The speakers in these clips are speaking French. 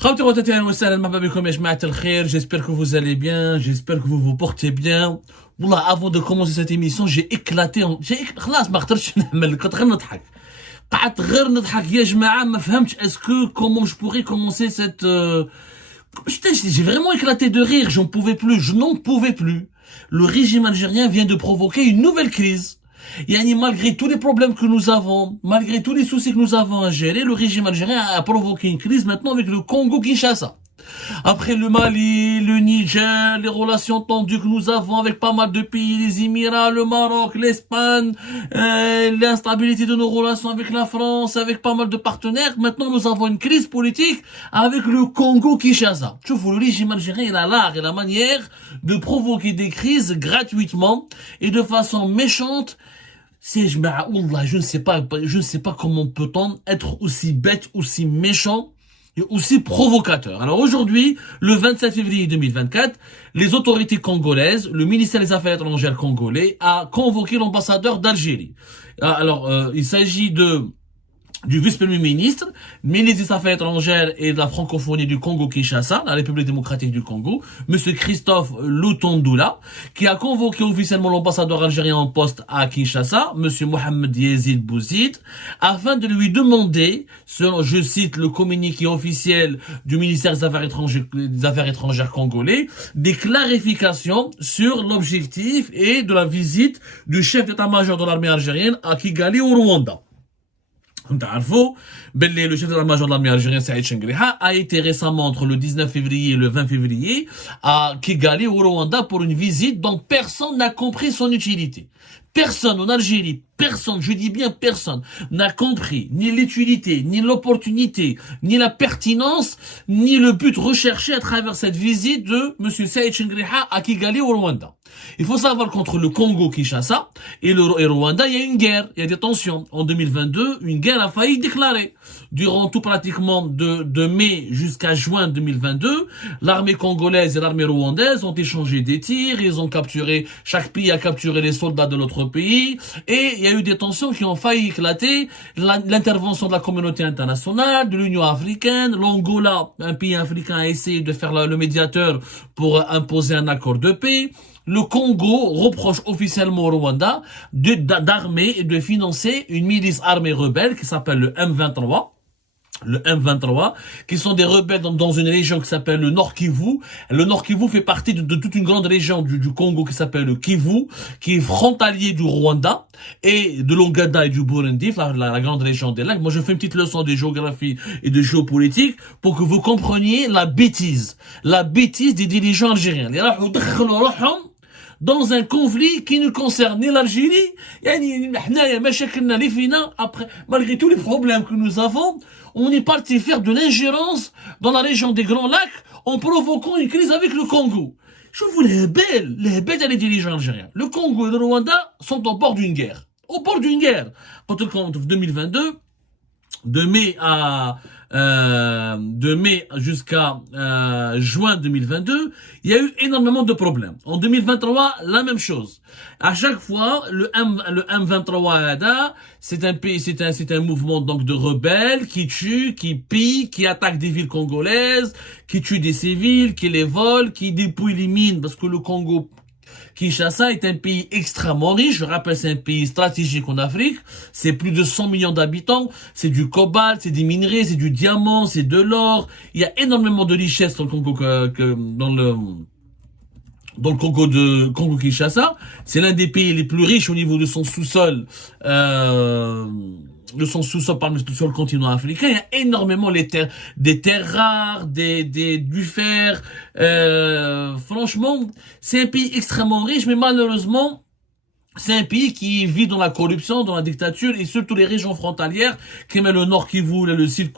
J'espère que vous allez bien, j'espère que vous vous portez bien. Wallah, avant de commencer cette émission, j'ai éclaté خلاص ما قدرتش نعمل كنت غير نضحك. قعدت غير نضحك يا جماعة ما فهمتش comment je pourrais commencer cette j'ai vraiment éclaté de rire, je n'en pouvais plus. Le régime algérien vient de provoquer une nouvelle crise. Yani, malgré tous les problèmes que nous avons, malgré tous les soucis que nous avons à gérer, le régime algérien a provoqué une crise maintenant avec le Congo-Kinshasa. Après le Mali, le Niger, les relations tendues que nous avons avec pas mal de pays, les Émirats, le Maroc, l'Espagne, l'instabilité de nos relations avec la France, avec pas mal de partenaires. Maintenant, nous avons une crise politique avec le Congo-Kinshasa. Tu vois, le régime algérien, il a l'art et la manière de provoquer des crises gratuitement et de façon méchante. Je ne sais pas comment peut-on être aussi bête, aussi méchant et aussi provocateur. Alors aujourd'hui, le 27 février 2024, les autorités congolaises, le ministère des Affaires étrangères congolais a convoqué l'ambassadeur d'Algérie. Alors, il s'agit du vice-premier ministre, ministre des Affaires étrangères et de la francophonie du Congo-Kinshasa, la République démocratique du Congo, monsieur Christophe Lutondula, qui a convoqué officiellement l'ambassadeur algérien en poste à Kinshasa, monsieur Mohamed Yazid Bouzid, afin de lui demander, selon, je cite, le communiqué officiel du ministère des Affaires étrangères congolais, des clarifications sur l'objectif et de la visite du chef d'état-major de l'armée algérienne à Kigali au Rwanda. Le chef d'état-major de l'armée algérienne, Saïd Chengriha, a été récemment entre le 19 février et le 20 février à Kigali, au Rwanda, pour une visite dont personne n'a compris son utilité. Personne en Algérie, personne, je dis bien personne, n'a compris ni l'utilité, ni l'opportunité, ni la pertinence, ni le but recherché à travers cette visite de M. Saïd Chengriha à Kigali, au Rwanda. Il faut savoir qu'entre le Congo-Kinshasa et le Rwanda, il y a une guerre, il y a des tensions. En 2022, une guerre a failli déclarer. Durant tout pratiquement de mai jusqu'à juin 2022, l'armée congolaise et l'armée rwandaise ont échangé des tirs, ils ont capturé, chaque pays a capturé les soldats de l'autre pays, et il y a eu des tensions qui ont failli éclater. L'intervention de la communauté internationale, de l'Union africaine, l'Angola, un pays africain, a essayé de faire le médiateur pour imposer un accord de paix. Le Congo reproche officiellement au Rwanda d'armer et de financer une milice armée rebelle qui s'appelle le M23. Le M23, qui sont des rebelles dans une région qui s'appelle le Nord Kivu. Le Nord Kivu fait partie de toute une grande région du Congo qui s'appelle le Kivu, qui est frontalier du Rwanda et de l'Ouganda et du Burundi, la grande région des lacs. Moi, je fais une petite leçon de géographie et de géopolitique pour que vous compreniez la bêtise des dirigeants algériens. Dans un conflit qui ne concerne ni l'Algérie, après, malgré tous les problèmes que nous avons, on est parti faire de l'ingérence dans la région des Grands Lacs en provoquant une crise avec le Congo. Je vous les belles les dirigeants algériens. Le Congo et le Rwanda sont au bord d'une guerre. Au bord d'une guerre. Quand on compte 2022, de mai jusqu'à juin 2022, il y a eu énormément de problèmes. En 2023, la même chose. À chaque fois, le M23 c'est un mouvement donc de rebelles qui tuent, qui pillent, qui attaquent des villes congolaises, qui tuent des civils, qui les volent, qui dépouillent les mines, parce que le Congo Kinshasa est un pays extrêmement riche. Je rappelle, c'est un pays stratégique en Afrique. C'est plus de 100 millions d'habitants. C'est du cobalt, c'est des minerais, c'est du diamant, c'est de l'or. Il y a énormément de richesses dans le Congo, dans le Congo Kinshasa. C'est l'un des pays les plus riches au niveau de son sous-sol. Sur le continent africain, il y a énormément des terres rares, du fer. Franchement, c'est un pays extrêmement riche, mais malheureusement, c'est un pays qui vit dans la corruption, dans la dictature, et surtout les régions frontalières, qui met le Nord Kivu, le Sud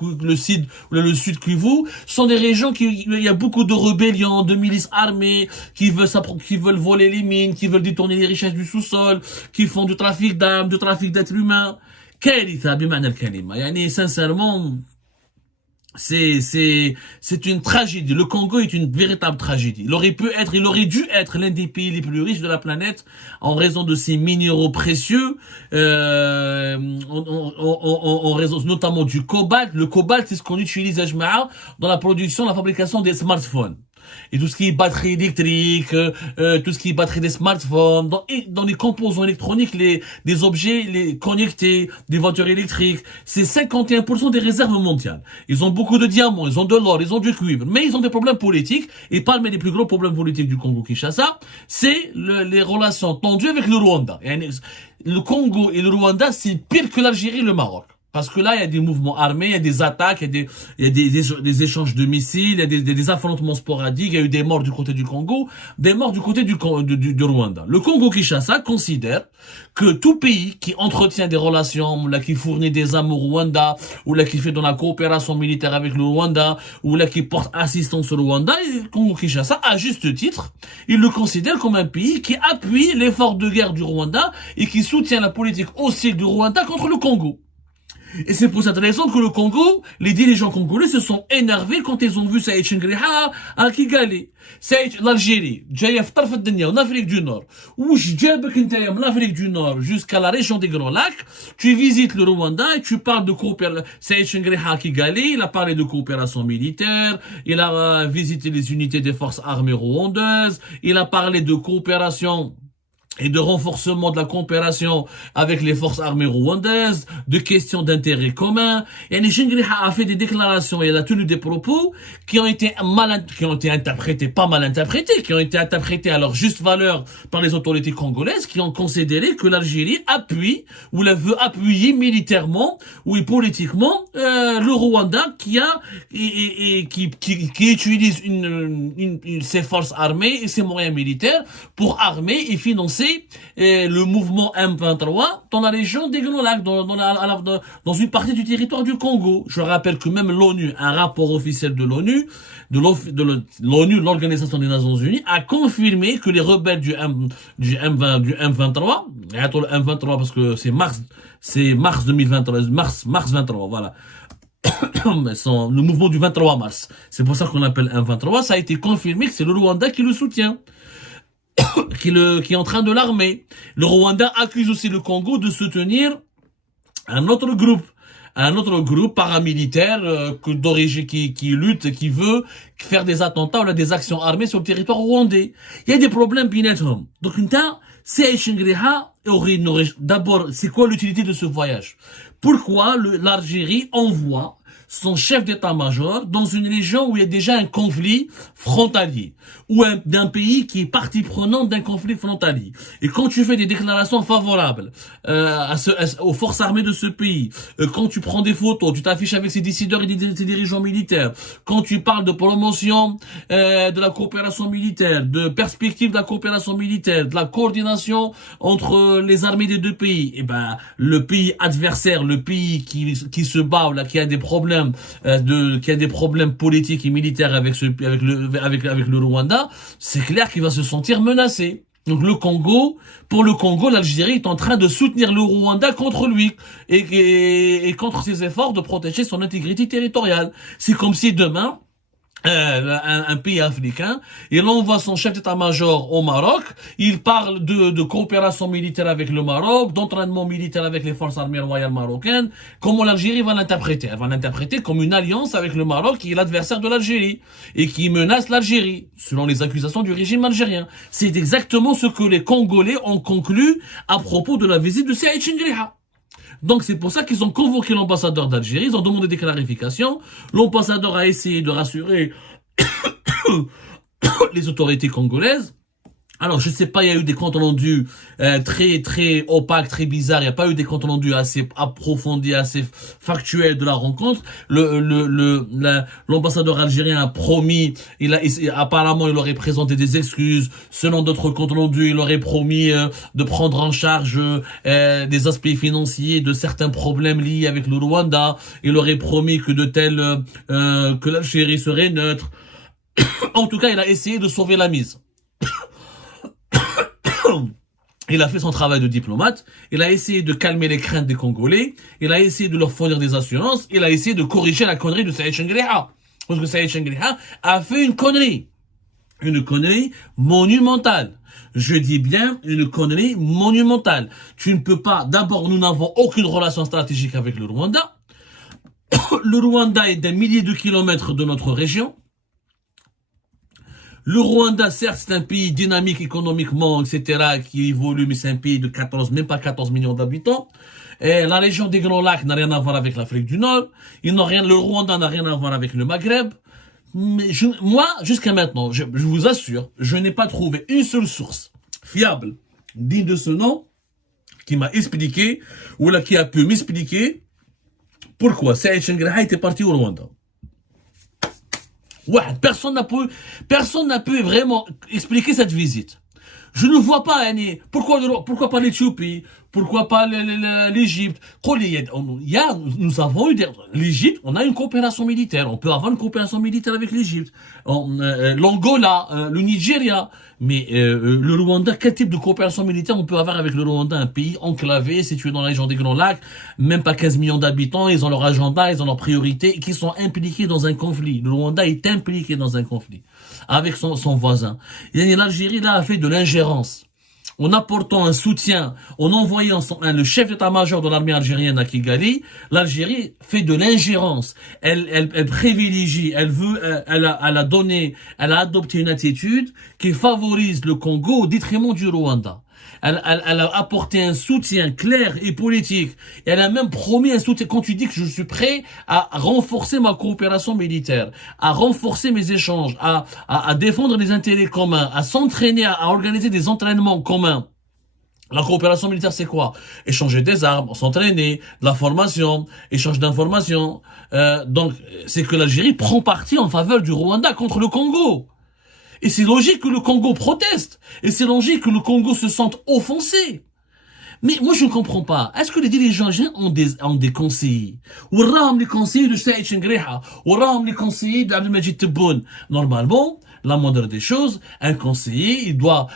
Kivu, sont des régions il y a beaucoup de rébellions, de milices armées, qui veulent voler les mines, qui veulent détourner les richesses du sous-sol, qui font du trafic d'armes, du trafic d'êtres humains. كارثة بمعنى الكلمة. يعني sincèrement, C'est une tragédie. Le Congo est une véritable tragédie. Il aurait dû être l'un des pays les plus riches de la planète en raison de ses minéraux précieux, en raison notamment du cobalt. Le cobalt, c'est ce qu'on utilise à Jma'a dans la production, la fabrication des smartphones. Et tout ce qui est batterie électrique, tout ce qui est batterie des smartphones, dans les composants électroniques, des objets connectés, des voitures électriques, c'est 51% des réserves mondiales. Ils ont beaucoup de diamants, ils ont de l'or, ils ont du cuivre, mais ils ont des problèmes politiques. Et parmi les plus gros problèmes politiques du Congo-Kinshasa, c'est les relations tendues avec le Rwanda. Et le Congo et le Rwanda, c'est pire que l'Algérie et le Maroc. Parce que là, il y a des mouvements armés, il y a des attaques, il y a des échanges de missiles, il y a des affrontements sporadiques, il y a eu des morts du côté du Congo, des morts du côté du Rwanda. Le Congo-Kinshasa considère que tout pays qui entretient des relations, là, qui fournit des armes au Rwanda, ou là, qui fait de la coopération militaire avec le Rwanda, ou là, qui porte assistance au Rwanda, et le Congo-Kinshasa, à juste titre, il le considère comme un pays qui appuie l'effort de guerre du Rwanda et qui soutient la politique hostile du Rwanda contre le Congo. Et c'est pour cette raison que le Congo, les dirigeants congolais se sont énervés quand ils ont vu Saïd Chengriha à Kigali. L'Algérie, en Afrique du Nord, en Afrique du Nord jusqu'à la région des Grands Lacs, tu visites le Rwanda et tu parles de coopération. Saïd Chengriha à Kigali, il a parlé de coopération militaire, il a visité les unités des forces armées rwandaises, il a parlé de coopération et de renforcement de la coopération avec les forces armées rwandaises, de questions d'intérêt commun. Et Chengriha a fait des déclarations et il a tenu des propos qui ont été interprétés, pas mal interprétés, qui ont été interprétés à leur juste valeur par les autorités congolaises, qui ont considéré que l'Algérie appuie, ou la veut appuyer militairement, ou politiquement, le Rwanda qui utilise ses forces armées et ses moyens militaires pour armer et financer le mouvement M23 dans la région des Grands Lacs, dans une partie du territoire du Congo. Je rappelle que même l'ONU, un rapport officiel de l'ONU, l'Organisation des Nations Unies, a confirmé que les rebelles du M23, et attends, le M23 parce que c'est mars 2023, mars 23, voilà. Le mouvement du 23 mars. C'est pour ça qu'on appelle M23. Ça a été confirmé que c'est le Rwanda qui le soutient. Qui est en train de l'armer. Le Rwanda accuse aussi le Congo de soutenir un autre groupe paramilitaire d'origine qui lutte, qui veut faire des attentats ou des actions armées sur le territoire rwandais. Il y a des problèmes binetrum. Donc c'est Chengriha d'abord, c'est quoi l'utilité de ce voyage? Pourquoi l'Algérie envoie son chef d'état-major dans une région où il y a déjà un conflit frontalier, ou d'un pays qui est partie prenante d'un conflit frontalier. Et quand tu fais des déclarations favorables aux forces armées de ce pays, quand tu prends des photos, tu t'affiches avec ces décideurs et ces dirigeants militaires, quand tu parles de promotion de la coopération militaire, de perspective de la coopération militaire, de la coordination entre les armées des deux pays, et ben le pays adversaire, le pays qui se bat, là, qui a des problèmes politiques et militaires avec le Rwanda, c'est clair qu'il va se sentir menacé. Donc pour le Congo, l'Algérie est en train de soutenir le Rwanda contre lui et contre ses efforts de protéger son intégrité territoriale. C'est comme si demain un pays africain, il envoie son chef d'état-major au Maroc, il parle de coopération militaire avec le Maroc, d'entraînement militaire avec les forces armées royales marocaines. Comment l'Algérie va l'interpréter? Elle va l'interpréter comme une alliance avec le Maroc qui est l'adversaire de l'Algérie et qui menace l'Algérie, selon les accusations du régime algérien. C'est exactement ce que les Congolais ont conclu à propos de la visite de Saïd Chengriha. Donc c'est pour ça qu'ils ont convoqué l'ambassadeur d'Algérie, ils ont demandé des clarifications. L'ambassadeur a essayé de rassurer les autorités congolaises. Alors, je sais pas, il y a eu des comptes rendus très très opaques, très bizarres. Il n'y a pas eu des comptes rendus assez approfondis, assez factuels de la rencontre. L'ambassadeur algérien a promis, apparemment, il aurait présenté des excuses. Selon d'autres comptes rendus, il aurait promis de prendre en charge des aspects financiers de certains problèmes liés avec le Rwanda. Il aurait promis que que l'Algérie serait neutre. En tout cas, il a essayé de sauver la mise. Il a fait son travail de diplomate, il a essayé de calmer les craintes des Congolais, il a essayé de leur fournir des assurances, il a essayé de corriger la connerie de Saïd Chengriha. Parce que Saïd Chengriha a fait une connerie monumentale. Je dis bien une connerie monumentale. Tu ne peux pas, d'abord nous n'avons aucune relation stratégique avec le Rwanda. Le Rwanda est d'un millier de kilomètres de notre région. Le Rwanda, certes, c'est un pays dynamique économiquement, etc., qui évolue, mais c'est un pays de 14, même pas 14 millions d'habitants. Et la région des Grands Lacs n'a rien à voir avec l'Afrique du Nord. Le Rwanda n'a rien à voir avec le Maghreb. Mais moi, jusqu'à maintenant, je vous assure, je n'ai pas trouvé une seule source fiable, digne de ce nom, qui m'a expliqué, ou là, qui a pu m'expliquer pourquoi Saïd Chengriha était parti au Rwanda. Ouais, personne n'a pu vraiment expliquer cette visite. Je ne vois pas, pourquoi pas l'Éthiopie, pourquoi pas l'Égypte. Nous avons eu l'Égypte, on a une coopération militaire, on peut avoir une coopération militaire avec l'Égypte, l'Angola, le Nigeria, mais le Rwanda, quel type de coopération militaire on peut avoir avec le Rwanda, un pays enclavé, situé dans la région des Grands Lacs, même pas 15 millions d'habitants, ils ont leur agenda, ils ont leurs priorités, qui sont impliqués dans un conflit. Le Rwanda est impliqué dans un conflit avec son voisin. L'Algérie, là, a fait de l'ingérence. En apportant un soutien, en envoyant le chef d'état-major de l'armée algérienne à Kigali, l'Algérie fait de l'ingérence. Elle privilégie, elle a adopté une attitude qui favorise le Congo au détriment du Rwanda. Elle a apporté un soutien clair et politique. Et elle a même promis un soutien. Quand tu dis que je suis prêt à renforcer ma coopération militaire, à renforcer mes échanges, à défendre les intérêts communs, à s'entraîner, à organiser des entraînements communs. La coopération militaire, c'est quoi? Échanger des armes, s'entraîner, de la formation, échange d'informations. Donc, c'est que l'Algérie prend parti en faveur du Rwanda contre le Congo. Et c'est logique que le Congo proteste. Et c'est logique que le Congo se sente offensé. Mais moi, je ne comprends pas. Est-ce que les dirigeants ont des conseillers? Ou les conseillers de Saïd Chengriha? Ou les conseillers d'Abdelmajid Tebboune? Normalement, la moindre des choses, un conseiller, il doit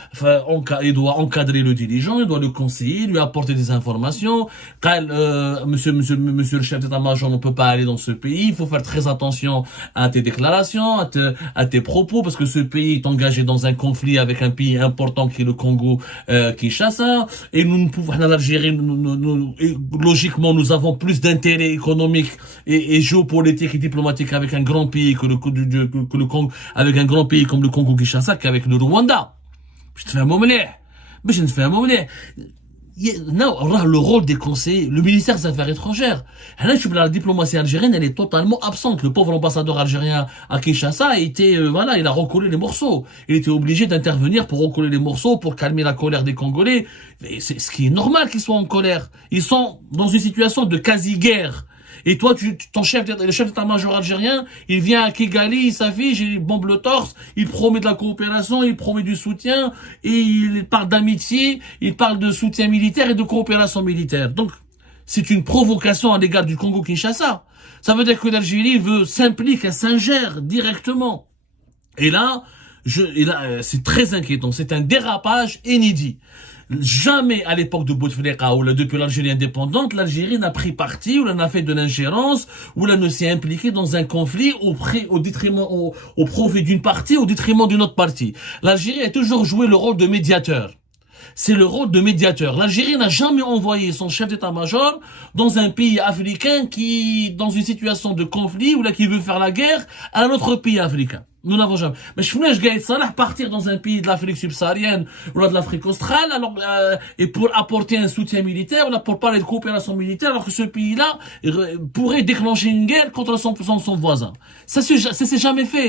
encadrer le dirigeant, il doit le conseiller, lui apporter des informations. Monsieur le chef d'état-major, on ne peut pas aller dans ce pays, il faut faire très attention à tes déclarations, à tes propos, parce que ce pays est engagé dans un conflit avec un pays important qui est le Congo, Kinshasa, et nous ne pouvons, en Algérie, logiquement, nous avons plus d'intérêts économiques et géopolitiques et diplomatiques avec un grand pays que le Congo, avec un grand pays comme le Congo-Kinshasa qu'avec le Rwanda. Je te fais un le rôle des conseillers, le ministère des Affaires étrangères. La diplomatie algérienne, elle est totalement absente. Le pauvre ambassadeur algérien à Kinshasa a été, il a recollé les morceaux. Il était obligé d'intervenir pour recoller les morceaux, pour calmer la colère des Congolais. Et c'est ce qui est normal qu'ils soient en colère. Ils sont dans une situation de quasi-guerre. Et toi, le chef d'état-major algérien, il vient à Kigali, il s'affiche, il bombe le torse, il promet de la coopération, il promet du soutien, et il parle d'amitié, il parle de soutien militaire et de coopération militaire. Donc, c'est une provocation à l'égard du Congo-Kinshasa. Ça veut dire que l'Algérie s'implique, elle s'ingère directement. Et là, c'est très inquiétant. C'est un dérapage inédit. Jamais à l'époque de Bouteflika ou depuis l'Algérie indépendante, l'Algérie n'a pris parti ou n'a fait de l'ingérence ou ne s'est impliquée dans un conflit au profit d'une partie au détriment d'une autre partie. L'Algérie a toujours joué le rôle de médiateur. C'est le rôle de médiateur. L'Algérie n'a jamais envoyé son chef d'état-major dans un pays africain dans une situation de conflit ou qui veut faire la guerre à un autre pays africain. Nous n'avons jamais. Mais je voulais Gaïd Salah partir dans un pays de l'Afrique subsaharienne ou de l'Afrique australe, et pour apporter un soutien militaire, pour parler de coopération militaire, alors que ce pays-là pourrait déclencher une guerre contre son voisin. Ça s'est jamais fait.